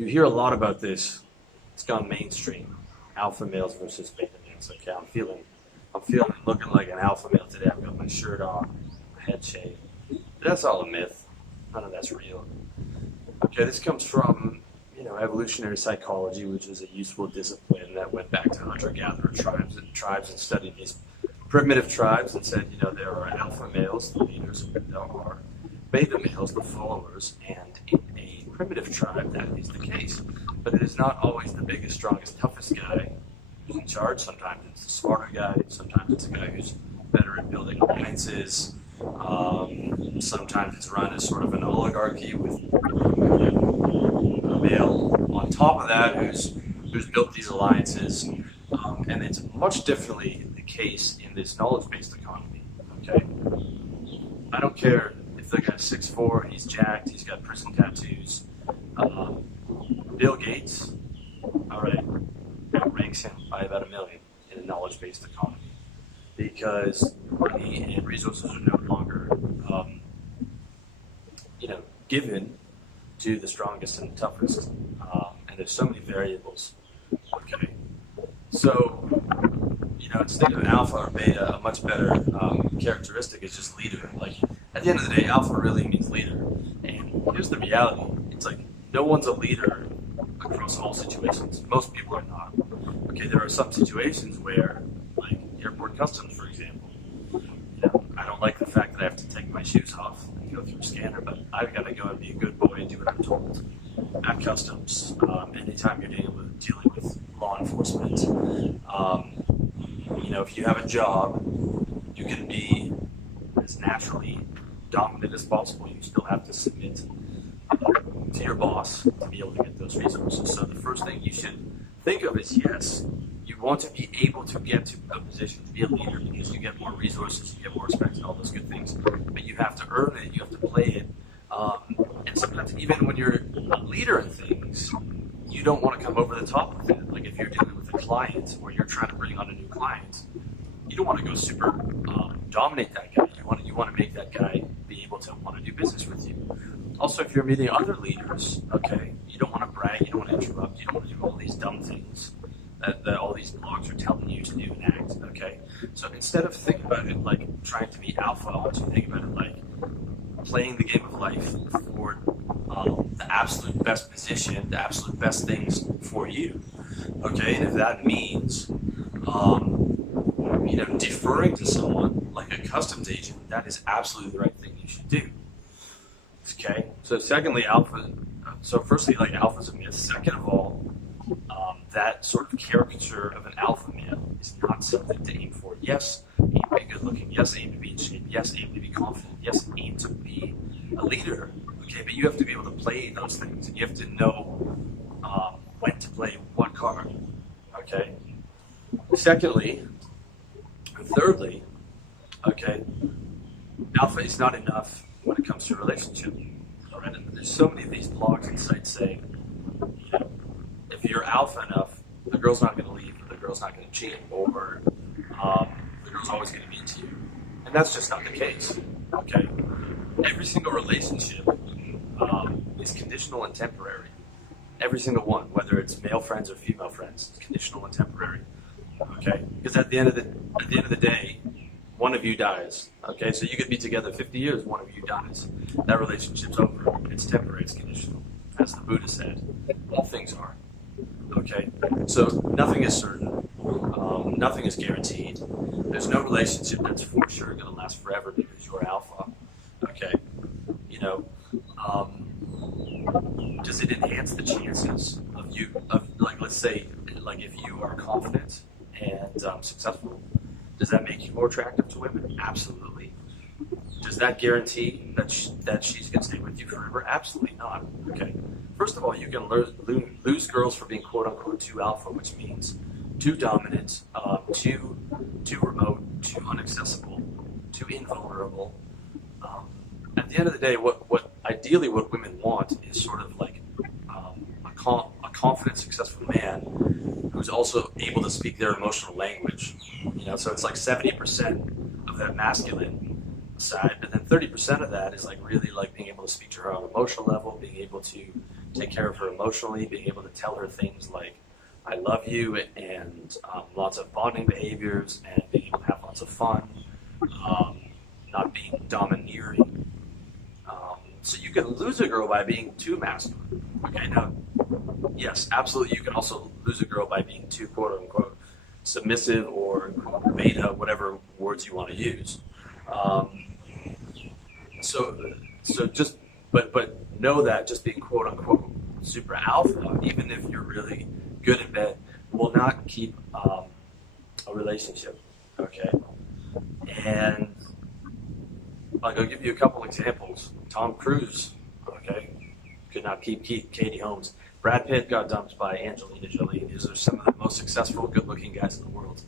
You hear a lot about this. It's gone mainstream. Alpha males versus beta males. Okay, I'm feeling looking like an alpha male today. I've got my shirt on, my head shaved. That's all a myth. None of that's real. Okay, this comes from evolutionary psychology, which is a useful discipline that went back to hunter-gatherer tribes and studied these primitive tribes and said, there are alpha males, the leaders, and there are beta males, the followers, and in a primitive tribe that is the case. But it is not always the biggest, strongest, toughest guy who's in charge. Sometimes it's the smarter guy, sometimes it's a guy who's better at building alliances. Sometimes it's run as sort of an oligarchy with a male on top of that who's built these alliances, and it's much differently the case in this knowledge-based economy. Okay, I don't care if the guy's 6'4", he's jacked, he's got prison tattoos. Bill Gates, all right, outranks him by about 1 million in a knowledge-based economy because money and resources are no longer given to the strongest and the toughest, and there's so many variables. Okay, so instead of alpha or beta, a much better characteristic is just leader. Like at the end of the day, alpha really means leader, and here's the reality: it's like no one's a leader across all situations. Most people are not. Okay, there are some situations where, like airport customs, for example. I don't like the fact that I have to take my shoes off and go through a scanner, but I've got to go and be a good boy and do what I'm told. At customs, anytime you're dealing with law enforcement, if you have a job, you can be as naturally dominant as possible. You still have to submit to your boss to be able to get those resources. So the first thing you should think of is, yes, you want to be able to get to a position to be a leader because you get more resources, you get more respect and all those good things. But you have to earn it, you have to play it. And sometimes even when you're a leader in things, you don't want to come over the top of it. Like if you're dealing with a client or you're trying to bring on a new client, you don't want to go super dominate that guy. You want to make that guy be able to want to do business with you. Also, if you're meeting other leaders, okay, you don't want to brag, you don't want to interrupt, you don't want to do all these dumb things that all these blogs are telling you to do and act, okay? So instead of thinking about it like trying to be alpha, I want you to think about it like playing the game of life for the absolute best position, the absolute best things for you, okay? And if that means, deferring to someone like a customs agent, that is absolutely the right thing you should do, okay? So secondly, firstly, like alpha's a myth. Second of all, that sort of caricature of an alpha male is not something to aim for. Yes, aim to be good looking. Yes, aim to be in shape. Yes, aim to be confident. Yes, aim to be a leader. Okay, but you have to be able to play those things, and you have to know when to play what card. Okay. Secondly, and thirdly, okay, alpha is not enough when it comes to a relationship. All right, and there's so many of these blogs and sites saying, if you're alpha enough, the girl's not going to leave, the girl's not going to cheat, or the girl's always going to be into you. And that's just not the case, okay? Every single relationship is conditional and temporary. Every single one, whether it's male friends or female friends, it's conditional and temporary, okay? Because at the end of the day, one of you dies, okay? So you could be together 50 years, one of you dies. That relationship's over. It's temporary, it's conditional. As the Buddha said, all things are. Okay, so nothing is certain, nothing is guaranteed. There's no relationship that's for sure going to last forever because you're alpha. Okay, does it enhance the chances of like, let's say, like if you are confident and successful, does that make you more attractive to women? Absolutely. Does that guarantee that she's going to stay with you forever? Absolutely not. Okay. First of all, you can lose girls for being quote-unquote too alpha, which means too dominant, too remote, too inaccessible, too invulnerable. At the end of the day, ideally what women want is sort of like a confident, successful man who's also able to speak their emotional language. So it's like 70% of that masculine side, but then 30% of that is like really like being able to speak to her on an emotional level, being able to take care of her emotionally, being able to tell her things like I love you, and lots of bonding behaviors, and being able to have lots of fun, not being domineering. So you can lose a girl by being too masculine. Okay, now, yes, absolutely, you can also lose a girl by being too quote unquote submissive or beta, whatever words you want to use. So just but know that just being quote unquote super alpha, even if you're really good in bed, will not keep a relationship. Okay, and like I'll give you a couple examples. Tom Cruise, okay, could not keep Katie Holmes. Brad Pitt got dumped by Angelina Jolie. These are some of the most successful, good-looking guys in the world.